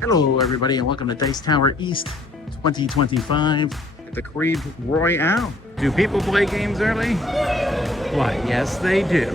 Hello everybody and welcome to Dice Tower East 2025 at the Creed Royale. Do people play games early? Why, yes they do.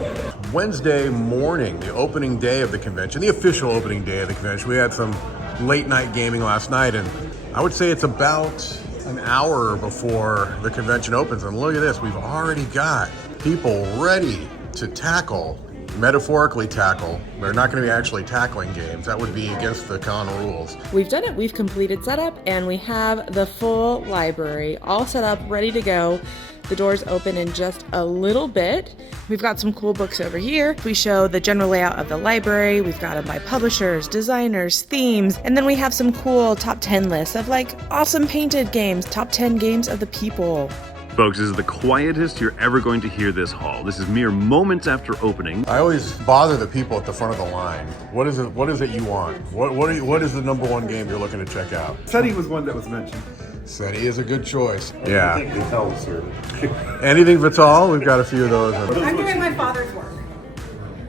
Wednesday morning, the opening day of the convention, the official opening day of the convention. We had some late night gaming last night, and I would say it's about an hour before the convention opens. And look at this, we've already got people ready to tackle, metaphorically tackle. They're not going to be actually tackling games. That would be against the con rules. We've done it. We've completed setup, and we have the full library all set up, ready to go. The doors open in just a little bit. We've got some cool books over here. We show the general layout of the library. We've got them by publishers, designers, themes, and then we have some cool top 10 lists of like awesome painted games, top 10 games of the people. Folks, this is the quietest you're ever going to hear this hall. This is mere moments after opening. I always bother the people at the front of the line. What is it you want? What is the number one game you're looking to check out? SETI was one that was mentioned. SETI is a good choice. Yeah. Anything Vital, sir. Anything Vital? We've got a few of those. I'm doing my father's work.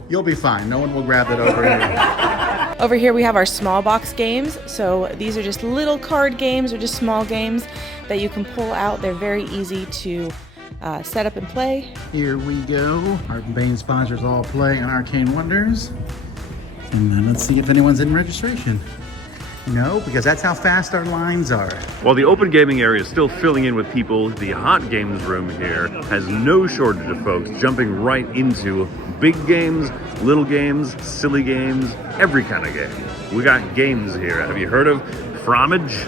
You'll be fine. No one will grab it over here. Over here we have our small box games. So these are just little card games or just small games that you can pull out. They're very easy to set up and play. Here we go. Our main sponsors all play on Arcane Wonders. And then let's see if anyone's in registration. No, because that's how fast our lines are. While the open gaming area is still filling in with people, the hot games room here has no shortage of folks jumping right into big games, little games, silly games, every kind of game. We got games here. Have you heard of Fromage?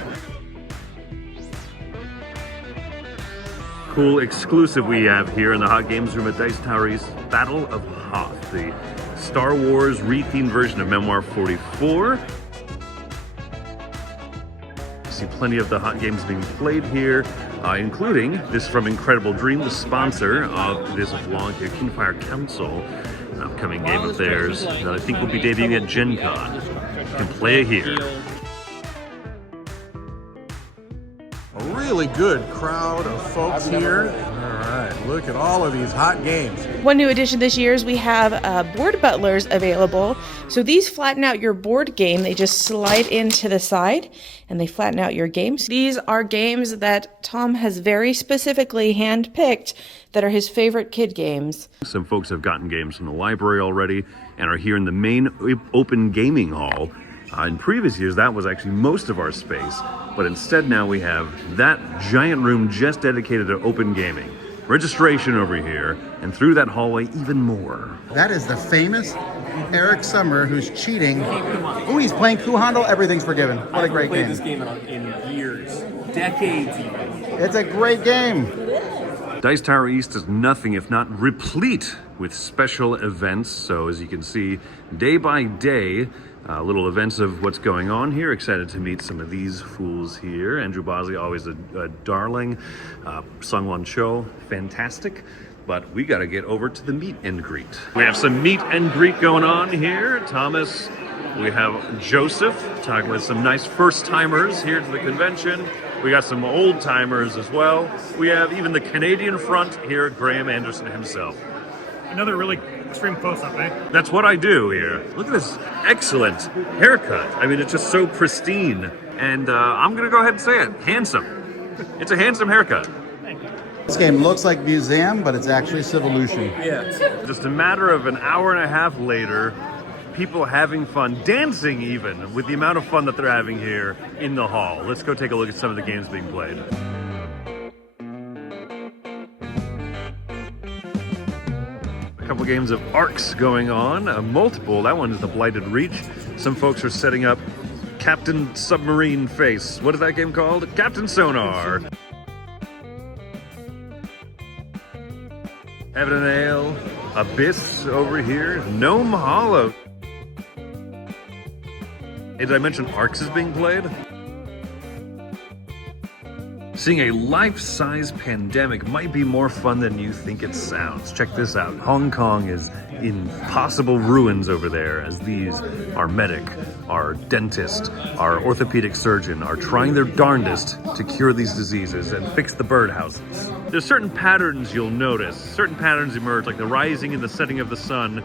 Cool exclusive we have here in the hot games room at Dice Tower East, Battle of Hoth, the Star Wars re-themed version of Memoir 44. See plenty of the hot games being played here, including this from Incredible Dream, the sponsor of this vlog here, Kingfire Council, an upcoming game of theirs that I think will be debuting at Gen Con. You can play it here. A really good crowd of folks here. All right, look at all of these hot games. One new addition this year is we have board butlers available. So these flatten out your board game. They just slide into the side and they flatten out your games. These are games that Tom has very specifically handpicked that are his favorite kid games. Some folks have gotten games from the library already and are here in the main open gaming hall. In previous years, that was actually most of our space, but instead now we have that giant room just dedicated to open gaming. Registration over here, and through that hallway, even more. That is the famous Eric Summer who's cheating. Oh, he's playing Kuhandle. Everything's forgiven. What a great game. I've played this game in years, decades even. It's a great game. Dice Tower East is nothing if not replete with special events. So as you can see, day by day, little events of what's going on here. Excited to meet some of these fools here. Andrew Bosley, always a darling. Sungwon Cho, fantastic. But we got to get over to the meet and greet. We have some meet and greet going on here. Thomas, we have Joseph talking with some nice first-timers here to the convention. We got some old-timers as well. We have even the Canadian front here, Graham Anderson himself. Another really extreme close-up, eh? That's what I do here. Look at this excellent haircut. I mean, it's just so pristine. And I'm going to go ahead and say it. Handsome. It's a handsome haircut. This game looks like Museum, but it's actually Civolution. Yeah. Just a matter of an hour and a half later, people having fun, dancing even, with the amount of fun that they're having here in the hall. Let's go take a look at some of the games being played. Couple games of arcs going on, multiple. That one is the Blighted Reach. Some folks are setting up Captain Submarine Face. What is that game called? Captain Sonar. Heaven and Ale, Abyss over here, Gnome Hollow. Hey, did I mention Arcs is being played? Seeing a life-size pandemic might be more fun than you think it sounds. Check this out. Hong Kong is in possible ruins over there as these, our medic, our dentist, our orthopedic surgeon are trying their darndest to cure these diseases and fix the birdhouses. There's certain patterns you'll notice. Certain patterns emerge, like the rising and the setting of the sun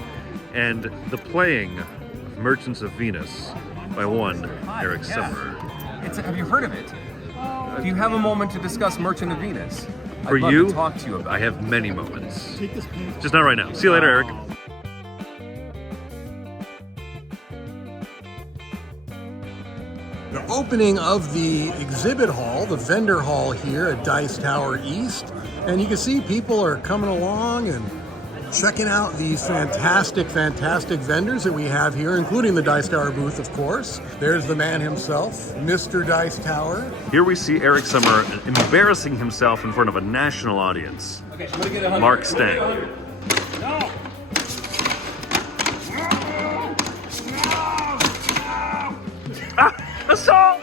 and the playing of Merchants of Venus. by one, Eric Summer. Have you heard of it? Do you have a moment to discuss Merchant of Venus? For I'd love you, to talk to you about I have many moments. Just not right now. See you later, Eric. The opening of the exhibit hall, the vendor hall here at Dice Tower East. And you can see people are coming along and checking out these fantastic vendors that we have here, including the Dice Tower booth, of course. There's the man himself, Mr. Dice Tower. Here we see Eric Summer embarrassing himself in front of a national audience. Mark Stang. Assault!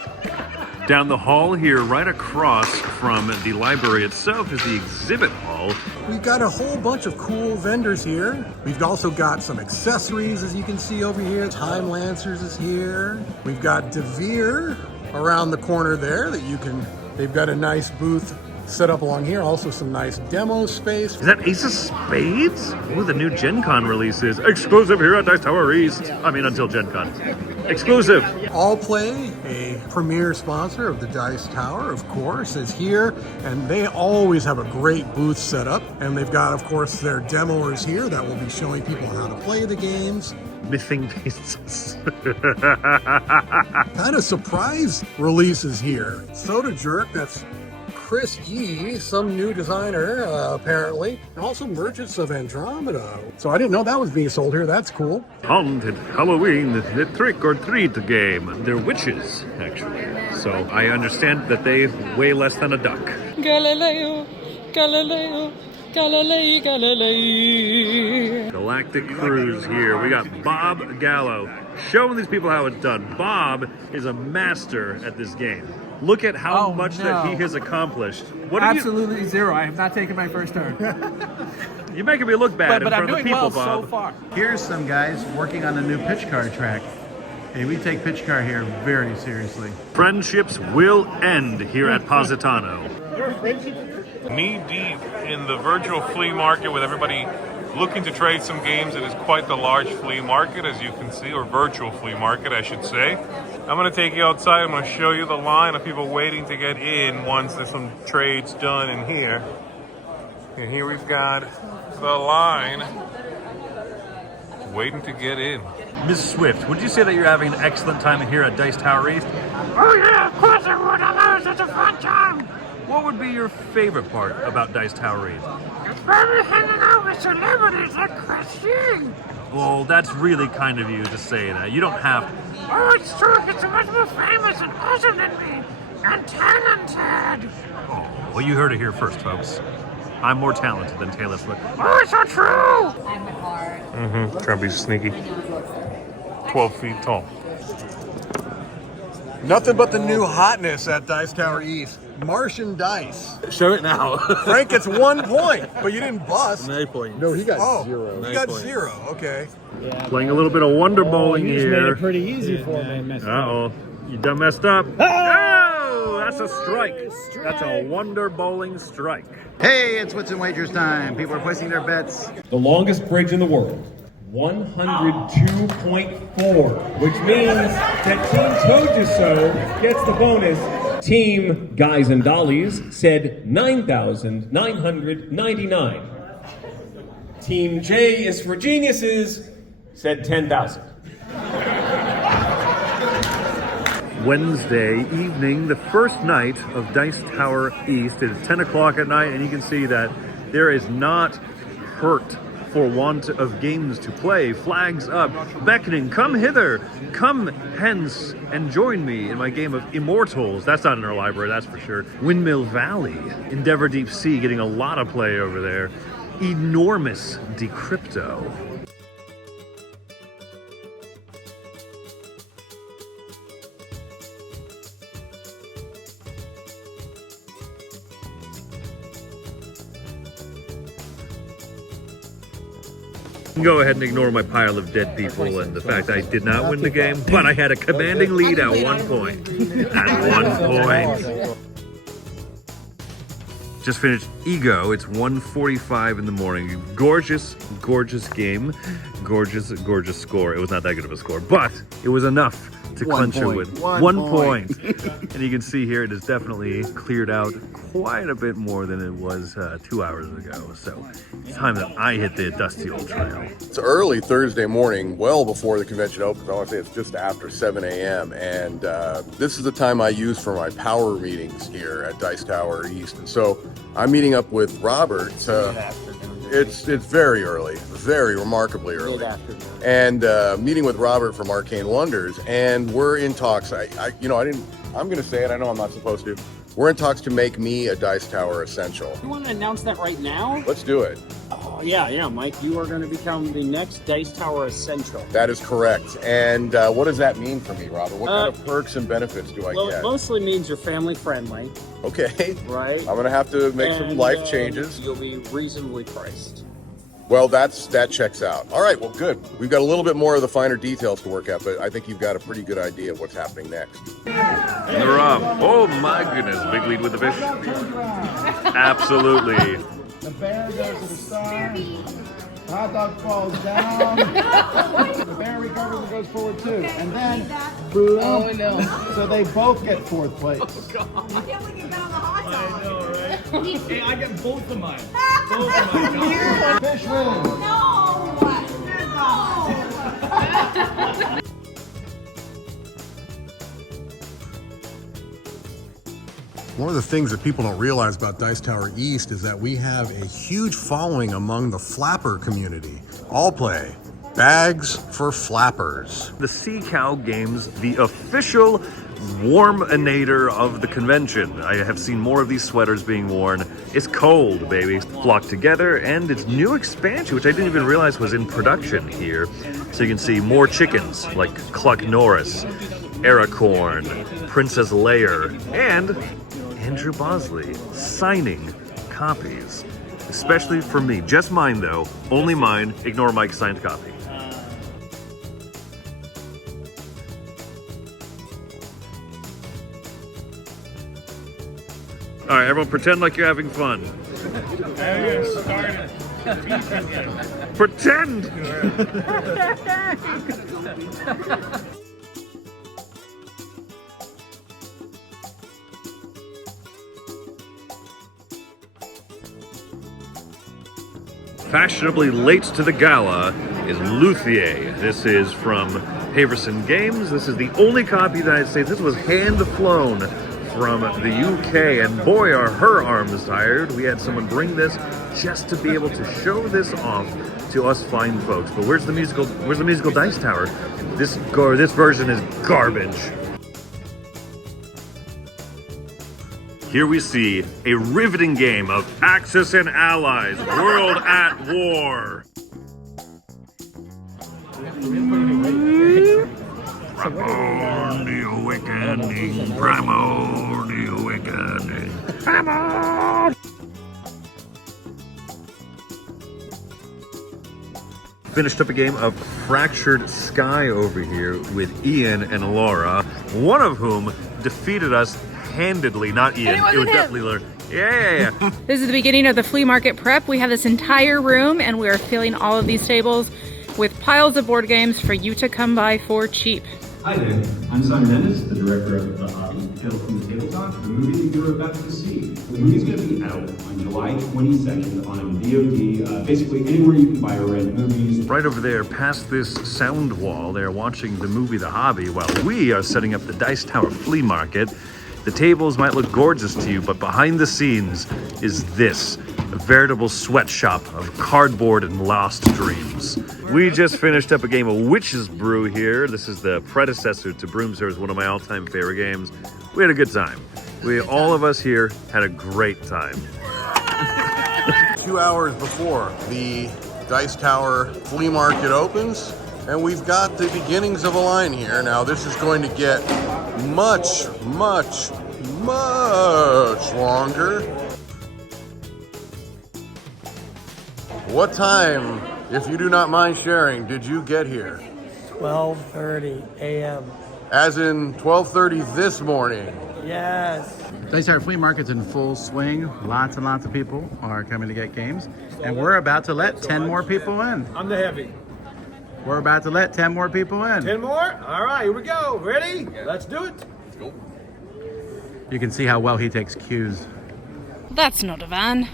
Down the hall here, right across from the library itself, is the exhibit hall. We've got a whole bunch of cool vendors here. We've also got some accessories, as you can see over here. Time Lancers is here. We've got DeVere around the corner there that you can, they've got a nice booth set up along here. Also some nice demo space. Is that Ace of Spades? Ooh, the new Gen Con release is exclusive here at Dice Tower East. I mean, until Gen Con. Exclusive. All Play, a premier sponsor of the Dice Tower, of course, is here, and they always have a great booth set up. And they've got, of course, their demoers here that will be showing people how to play the games. Missing pieces. Kind of surprise releases here. Soda Jerk, that's Chris Yee, some new designer, apparently. And also Merchants of Andromeda. So I didn't know that was being sold here. That's cool. Haunted Halloween, the trick or treat game. They're witches, actually. So I understand that they weigh less than a duck. Galileo, Galileo, Galilei, Galilei. Galactic Cruise here. We got Bob Gallo showing these people how it's done. Bob is a master at this game. Look at how much that he has accomplished. What Absolutely zero. I have not taken my first turn. You're making me look bad in but front I'm of the doing people, well Bob. so far. Here's some guys working on a new pitch car track. Hey, we take pitch car here very seriously. Friendships will end here at Positano. Knee deep in the virtual flea market with everybody looking to trade some games. It is quite the large flea market, as you can see, or virtual flea market, I should say. I'm going to take you outside. I'm going to show you the line of people waiting to get in once there's some trades done in here. And here we've got the line waiting to get in. Ms. Swift, would you say that you're having an excellent time here at Dice Tower East? Oh yeah, of course I would. I love it. It's a fun time. What would be your favorite part about Dice Tower East? It's probably hanging out with celebrities like Christine. Well, that's really kind of you to say that. You don't have... Oh, it's true. It's much more famous and awesome than me. And talented. Oh, well, you heard it here first, folks. I'm more talented than Taylor Swift. Oh, it's so true. Trying to be sneaky. 12 feet tall. Nothing but the new hotness at Dice Tower East. Martian Dice. Show it now. Frank gets 1 point, but you didn't bust. 9 points. No, he got 0. He 9 got points. 0. Okay. Playing a little bit of wonder bowling You just made here. it pretty easy for me. Uh-oh. You done messed up. Oh, that's a strike. That's a wonder bowling strike. Hey, it's Wits and Wagers time. People are placing their bets. The longest bridge in the world, 102.4, which means that Team Told You So gets the bonus. Team Guys and Dollies said 9,999. Team J is for Geniuses said 10,000. Wednesday evening, the first night of Dice Tower East. It's 10 o'clock at night, and you can see that there is not hurt for want of games to play. Flags up, beckoning, come hither, come hence, and join me in my game of Immortals. That's not in our library, that's for sure. Windmill Valley, Endeavor Deep Sea, getting a lot of play over there. Enormous Decrypto. Go ahead and ignore my pile of dead people and the fact I did not win the game, but I had a commanding lead at one point. At one point. Just finished Ego. It's 1:45 in the morning. Gorgeous, gorgeous game. Gorgeous, gorgeous score. It was not that good of a score, but it was enough to 1 clinch point. it with 1 point. And you can see here it is definitely cleared out quite a bit more than it was 2 hours ago. So it's time that I hit the dusty old trail. It's early Thursday morning, well before the convention opens. I want to say it's just after 7 a.m. And this is the time I use for my power meetings here at Dice Tower East. And so I'm meeting up with Robert. It's very early, very remarkably early. And meeting with Robert from Arcane Wonders, and we're in talks. I'm going to say it. I know I'm not supposed to. We're in talks to make me a Dice Tower Essential. You want to announce that right now? Let's do it. Oh, yeah, Mike. You are going to become the next Dice Tower Essential. That is correct. And what does that mean for me, Robert? What kind of perks and benefits do I get? It mostly means you're family friendly. Okay. Right. I'm going to have to make some life changes. You'll be reasonably priced. Well, that checks out. All right, well, good. We've got a little bit more of the finer details to work out, but I think you've got a pretty good idea of what's happening next. And the Rob. Oh my goodness, big lead with the fish. Absolutely. The bear goes to the star. The hot dog falls down. The bear recovers and goes forward too. And then, boom. Oh no. So they both get 4th place. Oh, God. I can't believe you got on the hot dog. I know, right? Hey, I get both of mine. Both of mine. Fish wins. No! One of the things that people don't realize about Dice Tower East is that we have a huge following among the flapper community. All play. Bags for flappers. The Sea Cow Games, the official warminator of the convention. I have seen more of these sweaters being worn. It's cold, baby. Flocked together, and its new expansion, which I didn't even realize was in production here. So you can see more chickens like Cluck Norris, Aracorn, Princess Leia, and Andrew Bosley signing copies. Especially for me. Just mine, though. Only mine. Ignore Mike's signed copy. All right, everyone, pretend like you're having fun. Pretend! Fashionably late to the gala is Luthier. This is from Haverson Games. This is the only copy in the United States. This was hand-flown from the UK, and boy, are her arms tired. We had someone bring this just to be able to show this off to us fine folks. But where's the musical Dice Tower? This version is garbage. Here we see a riveting game of Axis and Allies, World at War. Primordial awakening, primordial awakening. Come on! Finished up a game of Fractured Sky over here with Ian and Laura, one of whom defeated us handedly. Not Ian, it was definitely Laura. Yeah. This is the beginning of the flea market prep. We have this entire room and we are filling all of these tables with piles of board games for you to come by for cheap. Hi there, I'm Simon Ennis, the director of the Hobby, Hail from the Tabletop, the movie that you're about to see. The movie's going to be out on July 22nd on VOD, basically anywhere you can buy or rent movies. Right over there, past this sound wall, they're watching the movie The Hobby while we are setting up the Dice Tower Flea Market. The tables might look gorgeous to you, but behind the scenes is this, a veritable sweatshop of cardboard and lost dreams. We just finished up a game of Witch's Brew here. This is the predecessor to Broomser's, one of my all-time favorite games. We had a good time. All of us here had a great time. 2 hours before the Dice Tower Flea Market opens, and we've got the beginnings of a line here. Now this is going to get much, much, much longer. What time, if you do not mind sharing, did you get here? 12:30 a.m. As in 12:30 this morning. Yes. Dice Tower Flea Market's in full swing. Lots and lots of people are coming to get games. And we're about to let 10 more people in. I'm the heavy. We're about to let 10 more people in. 10 more? All right, here we go. Ready? Let's do it. Let's go. You can see how well he takes cues. That's not a van.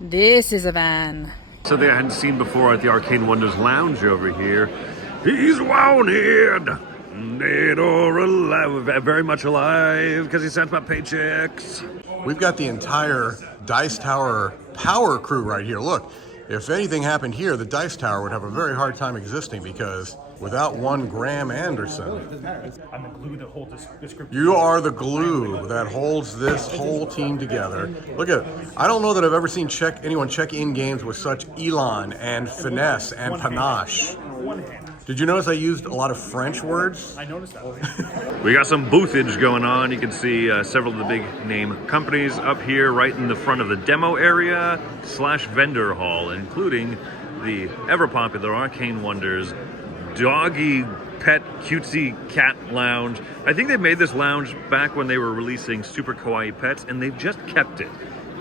This is a van. Something I hadn't seen before at the Arcade Wonders Lounge over here. He's wanted, dead or alive, very much alive, because he sent my paychecks. We've got the entire Dice Tower power crew right here. Look, if anything happened here, the Dice Tower would have a very hard time existing because without one Graham Anderson, I'm the glue that holds this group. you are the glue that holds this whole team together. Look at it. I don't know that I've ever seen anyone check in games with such elan and finesse and panache. Did you notice I used a lot of French words? I noticed that. We got some boothage going on. You can see several of the big name companies up here right in the front of the demo area / vendor hall, including the ever popular Arcane Wonders doggy pet cutesy cat lounge. I think they made this lounge back when they were releasing super kawaii pets, and they've just kept it,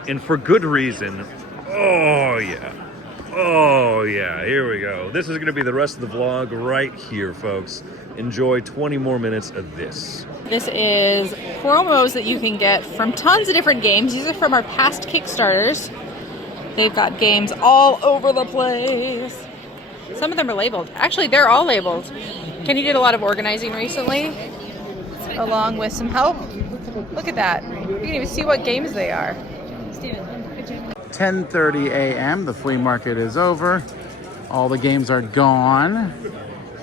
and for good reason. Oh yeah. Oh yeah, here we go. This is gonna be the rest of the vlog right here, folks. Enjoy 20 more minutes of this. This is promos that you can get from tons of different games. These are from our past Kickstarters. They've got games all over the place. Some of them are labeled. Actually, they're all labeled. Kenny did a lot of organizing recently, along with some help. Look at that. You can even see what games they are. 10:30 a.m. The flea market is over. All the games are gone.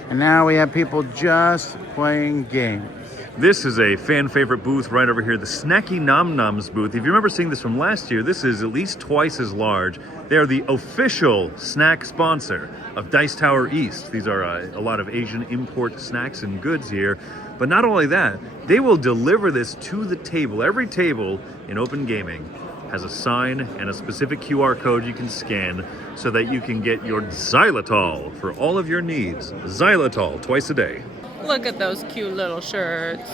And now we have people just playing games. This is a fan favorite booth right over here, the Snacky Nom Noms booth. If you remember seeing this from last year, this is at least twice as large. They are the official snack sponsor of Dice Tower East. These are a lot of Asian import snacks and goods here. But not only that, they will deliver this to the table. Every table in open gaming has a sign and a specific QR code you can scan so that you can get your xylitol for all of your needs. Xylitol twice a day. Look at those cute little shirts.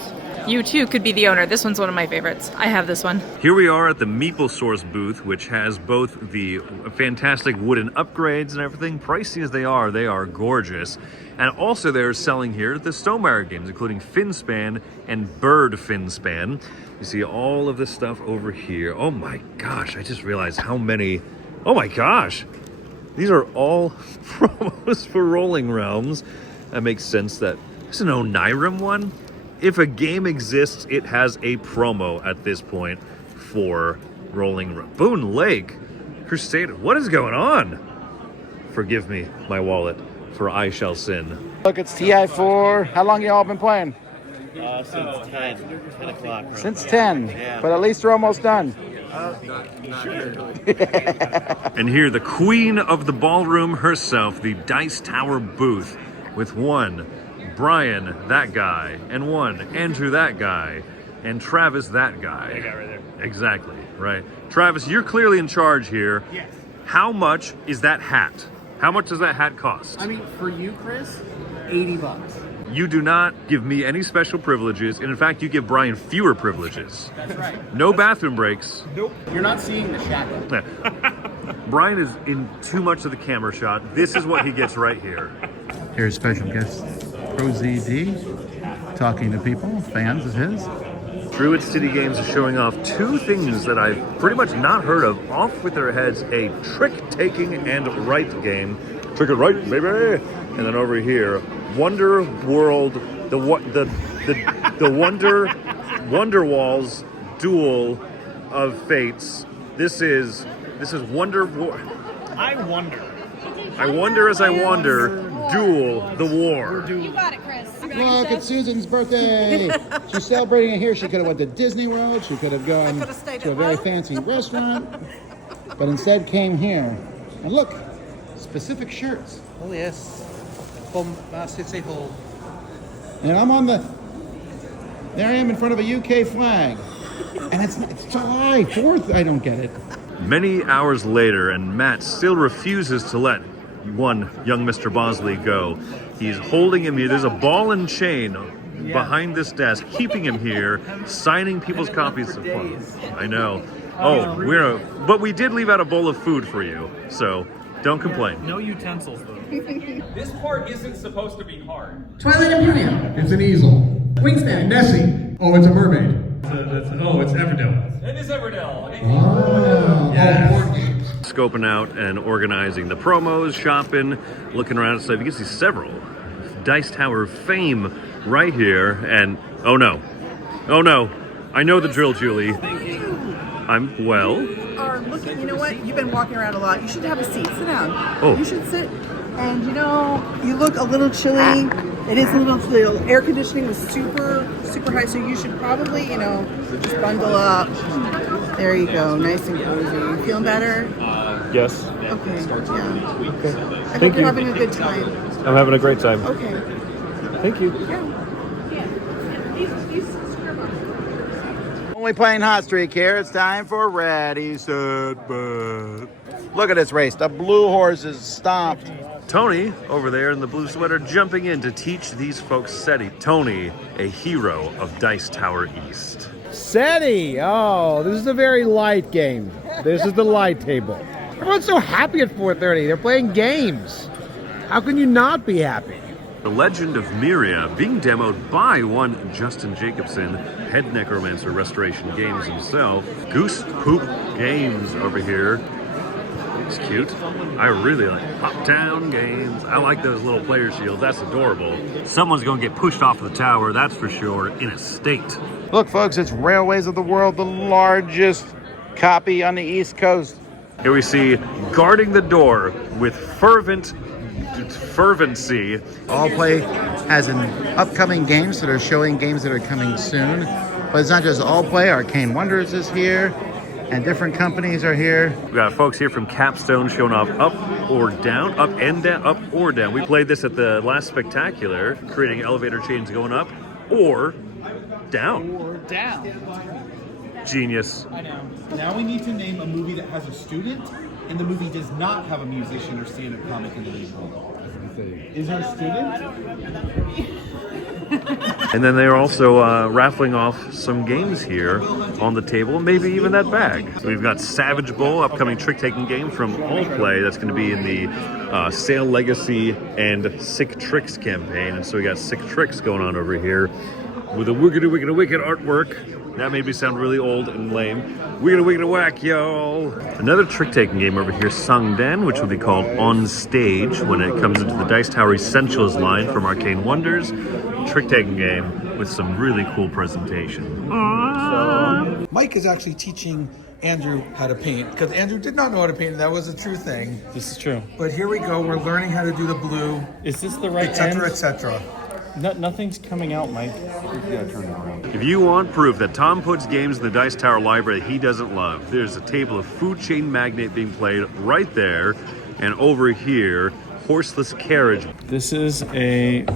You too could be the owner. This one's one of my favorites. I have this one. Here we are at the Meeple Source booth, which has both the fantastic wooden upgrades and everything. Pricey as they are gorgeous. And also they're selling here the Stonemaier games, including Finspan and Bird Finspan. You see all of this stuff over here. Oh my gosh, I just realized how many. Oh my gosh. These are all promos for Rolling Realms. That makes sense that there's an Onirim one. If a game exists, it has a promo at this point for Rolling Realms. Boone Lake, Crusader, what is going on? Forgive me, my wallet, for I shall sin. Look, it's TI4. How long y'all been playing? Since 10 o'clock. Since 10, but at least you're almost done. And here, the queen of the ballroom herself, the Dice Tower booth, with one Brian, that guy, and one Andrew, that guy, and Travis, that guy. That guy right there. Exactly, right. Travis, you're clearly in charge here. Yes. How much is that hat? How much does that hat cost? I mean, for you, Chris, $80. You do not give me any special privileges, and in fact, you give Brian fewer privileges. That's right. No bathroom breaks. Nope. You're not seeing the shadow. Brian is in too much of the camera shot. This is what he gets right here. Here's special guest ProZD talking to people, fans of his. Druid City Games is showing off two things that I've pretty much not heard of. Off with their heads, a trick-taking and right game. Trick it right, baby! And then over here, Wonder World, the Wonder Walls Duel of Fates. This is Wonder War. I wonder. I wonder as I wander, duel the war. You got it, Chris. Look, it's Susan's birthday. She's celebrating it here. She could have went to Disney World. She could have gone to a very fancy restaurant, but instead came here. And look, specific shirts. Oh, yes. From City Hall. And I'm on the. There I am in front of a UK flag, and it's July 4th. I don't get it. Many hours later, and Matt still refuses to let one young Mr. Bosley go. He's holding him here. There's a ball and chain behind this desk, keeping him here, signing people's copies of fun. I know. Oh, but we did leave out a bowl of food for you, so don't complain. No utensils, though. This part isn't supposed to be hard. Twilight Imperium. It's an easel. Wingspan. Nessie. Oh, it's a mermaid. It's Everdell. It is Everdell. Oh, Yes. board games. Scoping out and organizing the promos, shopping, looking around and stuff. You can see several Dice Tower fame right here. And oh no, I know the drill, Julie. I'm well. Are looking, you know what? You've been walking around a lot. You should have a seat. Sit down. Oh. You should sit. And you know, you look a little chilly. It is a little, the air conditioning was super high, so you should probably, you know, just bundle up. There you go, nice and cozy. You feeling better? Yes. Okay, yeah. Okay. I hope you're having a good time. I'm having a great time. Okay. Thank you. Yeah. Only playing hot streak here. It's time for Ready, Set, Bet. Look at this race. The blue horse is stomped. Tony over there in the blue sweater jumping in to teach these folks SETI. Tony, a hero of Dice Tower East. SETI! Oh, this is a very light game. This is the light table. Everyone's so happy at 4:30. They're playing games. How can you not be happy? The Legend of Myria being demoed by one Justin Jacobson, head necromancer Restoration Games himself. Goose Poop Games over here. It's cute. I really like Pop Town Games. I like those little player shields. That's adorable. Someone's going to get pushed off the tower, that's for sure, in a state. Look, folks, it's Railways of the World, the largest copy on the East Coast. Here we see guarding the door with fervency. All Play has an upcoming games that are showing games that are coming soon. But it's not just All Play. Arcane Wonders is here, and different companies are here. We got folks here from Capstone showing off up or down, up and down, up or down. We played this at the last Spectacular, creating elevator chains going up or down. Or down. Genius. I know. Now we need to name a movie that has a student, and the movie does not have a musician or stand-up comic individual. Is there a student? And then they're also raffling off some games here on the table, maybe even that bag. So we've got Savage Bowl, upcoming trick-taking game from All Play. That's going to be in the Sail Legacy and Sick Tricks campaign. And so we got Sick Tricks going on over here with a wicked artwork. That made me sound really old and lame. Wicked whack, y'all. Another trick-taking game over here, Sangden, which will be called On Stage when it comes into the Dice Tower Essentials line from Arcane Wonders. Trick-taking game with some really cool presentation. Mike is actually teaching Andrew how to paint, because Andrew did not know how to paint, and that was a true thing. This is true. But here we go, we're learning how to do the blue. Is this the right etc., end? etc. Nothing's coming out, Mike. If you want proof that Tom puts games in the Dice Tower library he doesn't love, there's a table of Food Chain Magnate being played right there, and over here, Horseless Carriage. This is a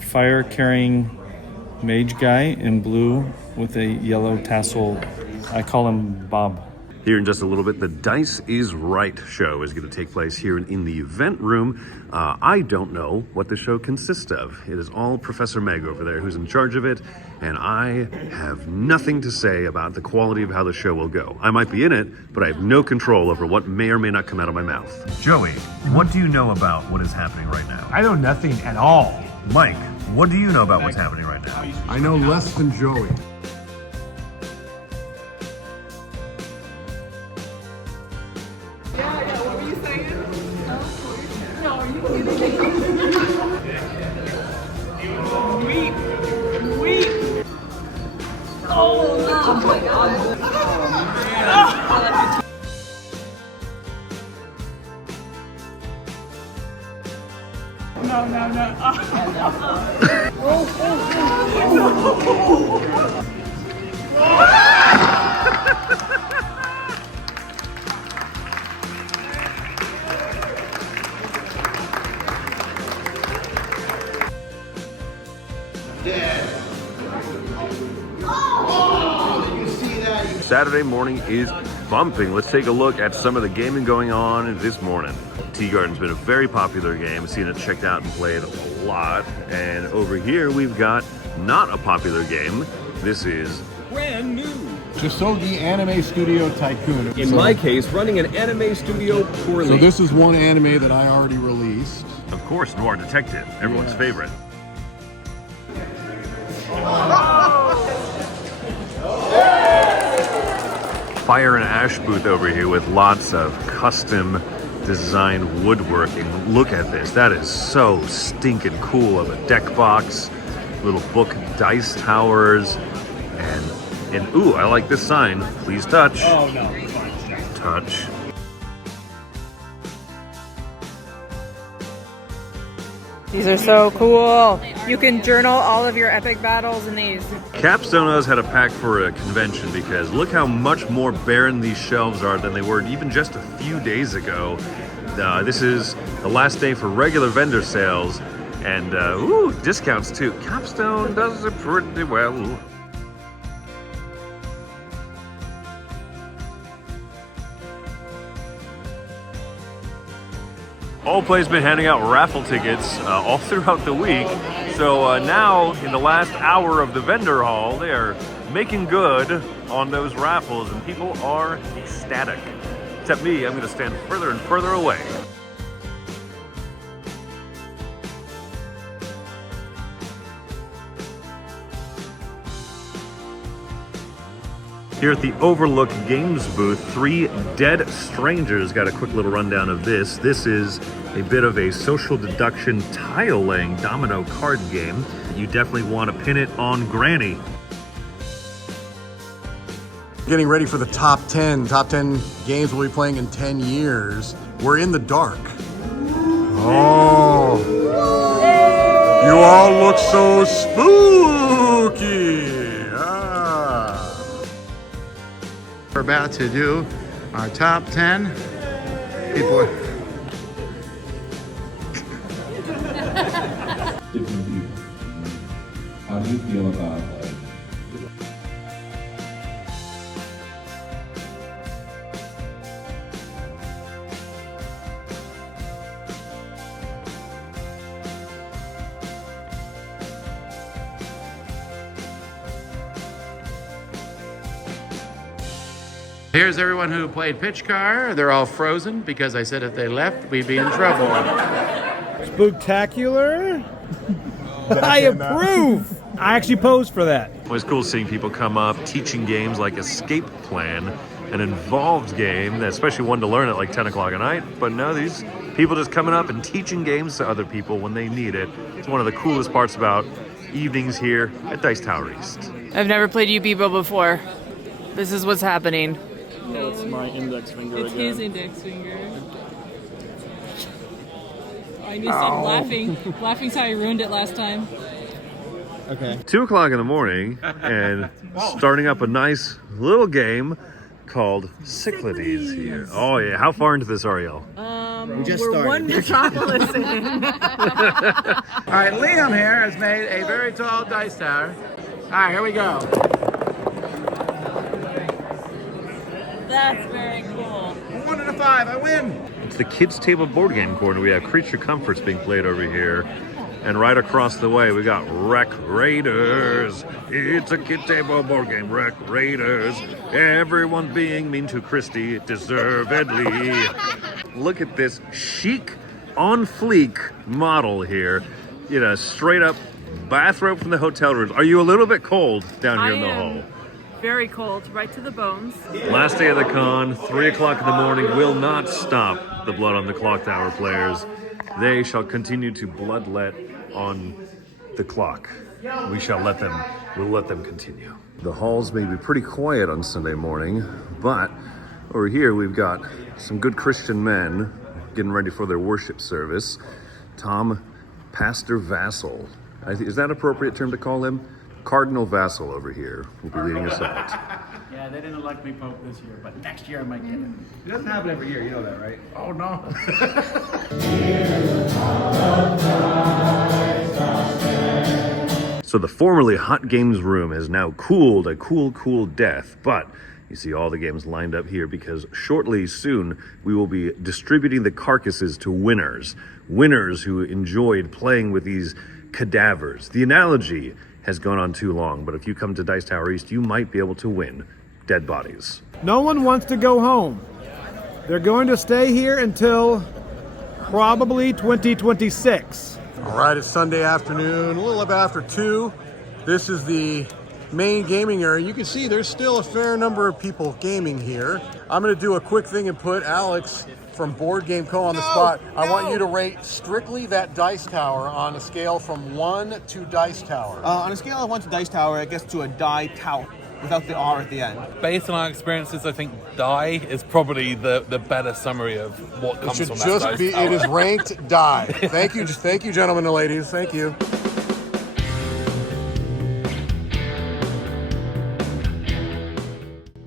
fire-carrying mage guy in blue with a yellow tassel. I call him Bob. Here in just a little bit, the Dice is Right show is going to take place here in the event room. I don't know what the show consists of. It is all Professor Meg over there who's in charge of it, and I have nothing to say about the quality of how the show will go. I might be in it, but I have no control over what may or may not come out of my mouth. Joey, what do you know about what is happening right now? I know nothing at all. Mike, what do you know about what's happening right now? I know less than Joey. Oh my god. Saturday morning is bumping. Let's take a look at some of the gaming going on this morning. Tea Garden's been a very popular game. I've seen it checked out and played a lot. And over here we've got not a popular game. This is Brand new. Jisogi Anime Studio Tycoon. In my case, running an anime studio poorly. So this is one anime that I already released. Of course, Noir Detective, everyone's favorite. Fire and ash booth over here with lots of custom designed woodworking. Look at this. That is so stinking cool. Of a deck box, little book dice towers, and ooh, I like this sign. Please touch. Oh no. Touch. These are so cool. You can journal all of your epic battles in these. Capstone knows how to pack for a convention because look how much more barren these shelves are than they were even just a few days ago. This is the last day for regular vendor sales and ooh, discounts too. Capstone does it pretty well. Allplay's been handing out raffle tickets all throughout the week. So now, in the last hour of the vendor hall, they are making good on those raffles, and people are ecstatic. Except me, I'm going to stand further and further away. Here at the Overlook Games booth, 3 Dead Strangers got a quick little rundown of this. This is a bit of a social deduction tile-laying domino card game. You definitely want to pin it on Granny. Getting ready for the top 10 games we'll be playing in 10 years. We're in the dark. Oh, you all look so spooky. We're about to do our top 10. People are... Different people. How do you feel about like? Here's everyone who played Pitch Car. They're all frozen because I said if they left, we'd be in trouble. Spooktacular? I approve! I actually posed for that. It was cool seeing people come up teaching games like Escape Plan, an involved game, especially one to learn at like 10 o'clock at night. But no, these people just coming up and teaching games to other people when they need it. It's one of the coolest parts about evenings here at Dice Tower East. I've never played UBIBO before. This is what's happening. No, it's my index finger It's again. his index finger. I missed it laughing. Laughing's how I ruined it last time. Okay. 2 o'clock in the morning and starting up a nice little game called Cyclades here. Oh yeah, how far into this are y'all? We just We're started. one metropolis in. All right, Liam here has made a very tall dice tower. All right, here we go. That's very cool. 1 and a 5, I win. It's the kids' table board game corner. We have Creature Comforts being played over here. And right across the way, we got Wreck Raiders. It's a kid table board game, Wreck Raiders. Everyone being mean to Christy, deservedly. Look at this chic, on fleek model here. You know, straight up bathrobe from the hotel rooms. Are you a little bit cold down here in the hall? Very cold, right to the bones. Last day of the con, 3 o'clock in the morning, will not stop the Blood on the Clock Tower players. They shall continue to bloodlet on the clock. We shall let them, we'll let them continue. The halls may be pretty quiet on Sunday morning, but over here we've got some good Christian men getting ready for their worship service. Tom, Pastor Vassal. Is that an appropriate term to call him? Cardinal Vassal over here will be leading us out. Yeah, they didn't elect me Pope this year, but next year I might get it. It doesn't happen every year, you know that, right? Oh no. So the formerly hot games room has now cooled a cool death, but you see all the games lined up here because shortly soon we will be distributing the carcasses to winners who enjoyed playing with these cadavers. The analogy has gone on too long, but if you come to Dice Tower East, you might be able to win dead bodies. No one wants to go home. They're going to stay here until probably 2026. All right, it's Sunday afternoon, a little bit after 2. This is the main gaming area. You can see there's still a fair number of people gaming here. I'm gonna do a quick thing and put Alex from Board Game Co. on the spot. I want you to rate strictly that dice tower on a scale from 1 to dice tower. On a scale of 1 to dice tower, it gets to a die tower without the R at the end. Based on our experiences, I think die is probably the better summary of what comes from that dice tower. It is ranked die. Thank you, gentlemen and ladies. Thank you.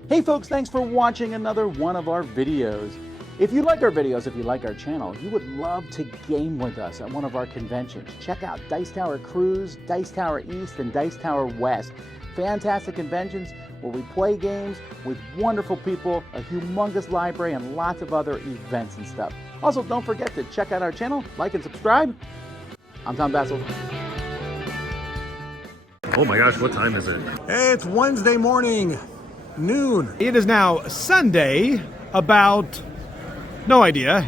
Hey folks, thanks for watching another one of our videos. If you like our videos, if you like our channel, you would love to game with us at one of our conventions. Check out Dice Tower Cruise, Dice Tower East, and Dice Tower West. Fantastic conventions where we play games with wonderful people, a humongous library, and lots of other events and stuff. Also, don't forget to check out our channel, like and subscribe. I'm Tom Bassel. Oh my gosh, what time is it? Hey, it's Wednesday morning, noon. It is now Sunday, about no idea.